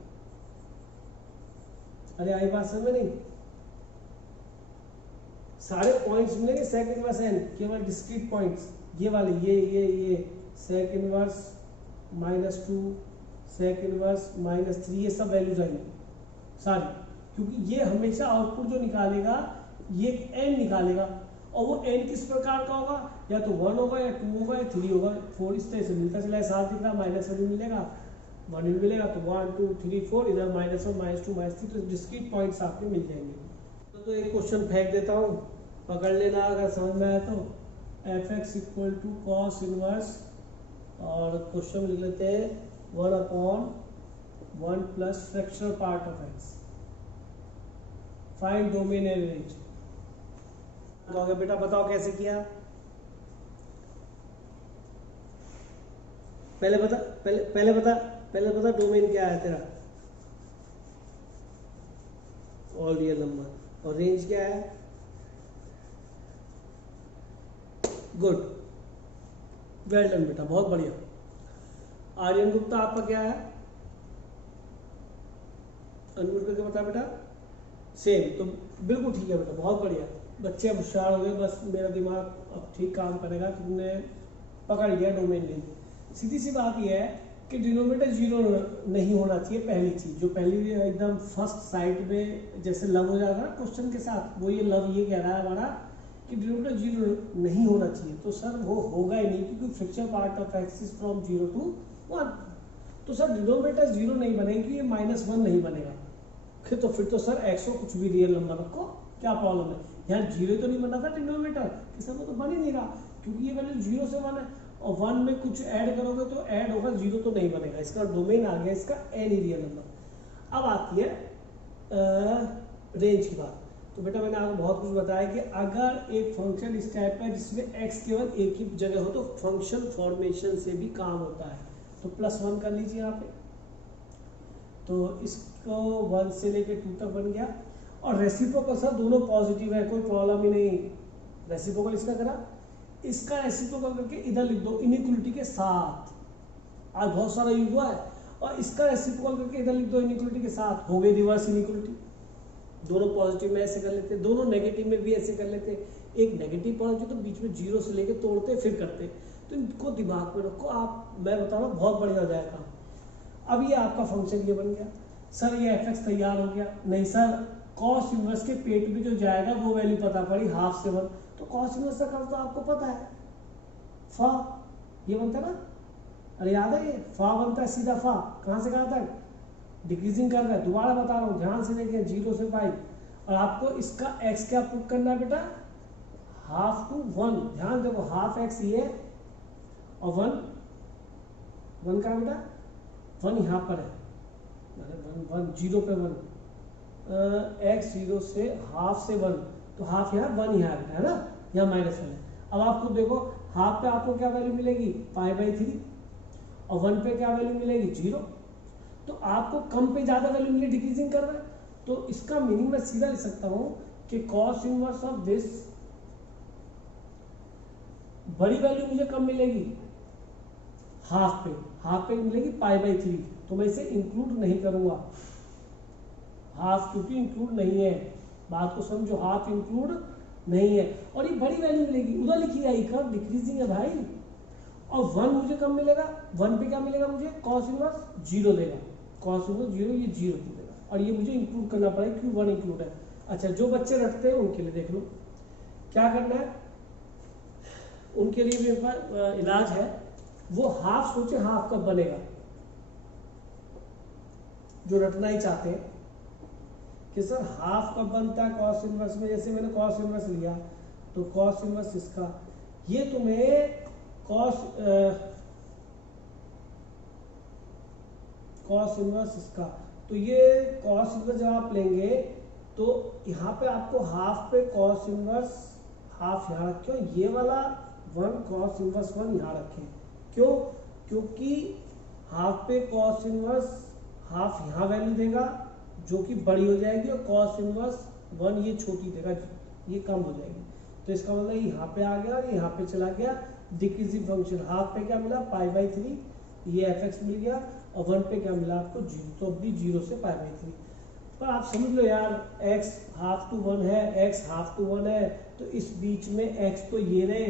अरे आई बात समझ में नहीं, सारे पॉइंट्स मिलेंगे सेक इनवर्स n, केवल डिस्क्रीट पॉइंट्स, ये वाले ये सेक इनवर्स -2 सेक इनवर्स -3, ये सब वैल्यूज आएंगी सारी, क्योंकि ये हमेशा आउटपुट जो निकालेगा ये n निकालेगा, और वो n किस प्रकार का होगा, या तो 1 होगा या 2 होगा या 3 होगा, 4 इस तरह से मिलता चला है, साथ दिख रहा, -1 भी मिलेगा 1 भी मिलेगा, तो 1 2 3 4 इधर -1 -2 -3, तो डिस्क्रीट पॉइंट्स आपको मिल जाएंगे। तो एक क्वेश्चन फेंक देता हूँ, पकड़ लेना अगर समझ में आया तो। fx equal to cos inverse, और क्वेश्चन लिख लेते हैं 1/1 plus fractional part of x, find domain and range. कहोगे बेटा बताओ कैसे किया, पहले बता डोमेन क्या है तेरा, ऑल रियल नंबर, और रेंज क्या है, गुड, वेल डन बेटा, बहुत बढ़िया। आर्यन गुप्ता आपका क्या है, अनम्यूट करके बता बेटा, सेम, तो बिल्कुल ठीक है बेटा, बहुत बढ़िया, बच्चे अब होशियार हो गए, बस मेरा दिमाग अब ठीक काम करेगा, तुमने पकड़ लिया डोमेन रेंज। सीधी सी बात यह है कि डिनोमिनेटर 0 नहीं होना चाहिए, पहली चीज, जो पहली एकदम फर्स्ट साइड में जैसे लव हो जाएगा क्वेश्चन के साथ, वो ये लव ये कह रहा है हमारा कि डिनोमिनेटर 0 नहीं होना चाहिए, तो सर वो होगा ही नहीं, क्योंकि fractional part of x is from 0 to 1, तो सर डिनोमिनेटर 0 नहीं बनेगा, ये -1 नहीं बनेगा, तो फिर तो सर x को कुछ भी रियल नंबर रखो, क्या प्रॉब्लम है, यहाँ 0 तो नहीं बना था डिनोमिनेटर, कि सर वो तो बन ही नहीं रहा, क्योंकि ये वैल्यू 0 से 1 है, और 1 में कुछ ऐड करोगे तो ऐड होगा, 0 तो नहीं बनेगा, इसका डोमेन आ गया इसका एनी रियल नंबर। अब आती है रेंज की बात, तो बेटा मैंने आपको बहुत कुछ बताया कि अगर एक फंक्शन इस टाइप का जिसमें x केवल एक ही जगह हो तो फंक्शन फॉर्मेशन से भी काम होता है, तो +1 कर लीजिए यहाँ पे, तो इसको 1 से लेके 2 तक बन गया, और रेसिप्रोकल सर दोनों पॉजिटिव है, कोई प्रॉब्लम ही नहीं, रेसिप्रोकल इसका करा, इसका रेसिप्रोकल करके इधर लिख दो इनइक्वलिटी के साथ, आज बहुत सारा यूज हुआ है, और इसका रेसिप्रोकल करके इधर लिख दो इनइक्वलिटी के साथ, हो गई रिवर्स इनइक्वलिटी, दोनों पॉजिटिव में ऐसे कर लेते, दोनों नेगेटिव में भी ऐसे कर लेते, एक नेगेटिव पॉजिटिव तो बीच में 0 से लेके तोड़ते फिर करते, तो इनको दिमाग में रखो आप, मैं बता रहा हूँ बहुत बढ़िया हो जाएगा। अब ये आपका फंक्शन ये बन गया, सर ये fx तैयार हो गया, नहीं सर कॉस इनवर्स के पेट में जो जाएगा वो वैल्यू पता पड़ी 1/2 से 1, तो कॉस इनवर्स का कर्व तो आपको पता है, फा ये बनता है ना, अरे याद है ये फा बनता है सीधा, फा कहाँ से कहाँ तक डिक्रीजिंग कर रहा है, दोबारा बता रहा हूँ ध्यान से देखिए, 0 से पाई, और आपको इसका x क्या पुट करना है बेटा, 1/2 to 1, ध्यान देखो 1/2x ये और 1 का बेटा 1 यहाँ पर है, 1 0 पे 1, x 0 से 1/2 से 1, तो 1/2 यहाँ 1 यहाँ बेटा है ना, यहाँ -1 है। अब आपको देखो 1/2 पे आपको क्या वैल्यू मिलेगी π/3, और 1 पे क्या वैल्यू मिलेगी 0, तो आपको कम पे ज्यादा वैल्यू मिली, डिक्रीजिंग कर रहा है, तो इसका मीनिंग मैं सीधा लिख सकता हूं कि कॉस इनवर्स ऑफ दिस, बड़ी वैल्यू मुझे कम मिलेगी 1/2 पे मिलेगी π/3, तो मैं इसे इंक्लूड नहीं करूंगा, 1/2 क्योंकि इंक्लूड नहीं है, बात को समझो, 1/2 इंक्लूड नहीं है, और ये बड़ी वैल्यू मिलेगी, उधर लिखिएगा ये कर्व डिक्रीजिंग है भाई, और 1 मुझे कम मिलेगा, 1 पे क्या मिलेगा मुझे, कॉस इनवर्स 0 देगा, कॉस इनवर्स 0, ये 0 देगा, और ये मुझे इंक्लूड करना पड़ेगा क्योंकि 1 इंक्लूड है। अच्छा जो बच्चे रखते हैं उनके लिए देख लो क्या करना है, उनके लिए मेरे पास इलाज है, वो 1/2 सोचे 1/2 कब बनेगा, जो रटना ही चाहते हैं कि सर 1/2 कब बनता है कॉस इनवर्स में, जैसे मैंने कॉस इनवर्स लिया तो कॉस इनवर्स इसका, ये तुम्हें कॉस इनवर्स इसका, तो ये कॉस इनवर्स जब आप लेंगे तो यहाँ पे आपको 1/2 पे कॉस इनवर्स 1/2 यहाँ रखे, ये वाला 1 कॉस इनवर्स 1 यहाँ रखें, क्यों, क्योंकि 1/2 पे कॉस इनवर्स 1/2 यहाँ वैल्यू देगा जो कि बड़ी हो जाएगी, और कॉस इनवर्स 1 ये छोटी देगा, ये कम हो जाएगी, तो इसका मतलब यहाँ पे आ गया और यहाँ पे चला गया, डिक्रीजिंग फंक्शन, 1/2 पे क्या मिला π/3, ये fx मिल गया, और 1 पे क्या मिला आपको 0, तो अब भी 0 से π/3, पर आप समझ लो यार x 1/2 to 1 है, x 1/2 to 1 है, तो इस बीच में x तो ये रहे,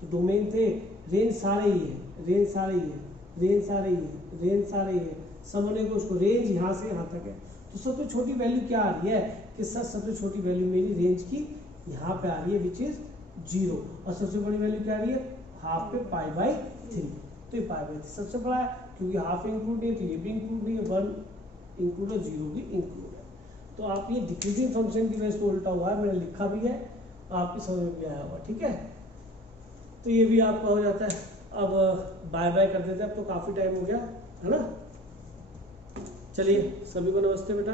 तो डोमेन थे, रेंज सारे ही है, रेंज सारे ही है, रेंज आ रही है, रेंज आ रही है, समझने को उसको रेंज यहाँ से यहाँ तक है। तो सबसे छोटी वैल्यू क्या आ रही है कि सर सबसे छोटी वैल्यू मेरी रेंज की यहाँ पे आ रही है विच इज 0, और सबसे बड़ी वैल्यू क्या आ रही है हाफ पे π/3। तो ये π/3 सबसे बड़ा है क्योंकि हाफ इंक्लूड नहीं है तो ये भी इंक्लूड नहीं है, 1 इंक्लूड है 0 भी इंक्लूड है। तो आप ये डिक्रीजिंग फंक्शन की वजह से उल्टा हुआ है, मैंने लिखा भी है, आपकी समझ में भी आया हुआ। ठीक है, तो ये भी आपका हो जाता है। अब बाय बाय कर देते हैं, अब तो काफी टाइम हो गया है ना। चलिए सभी को नमस्ते बेटा।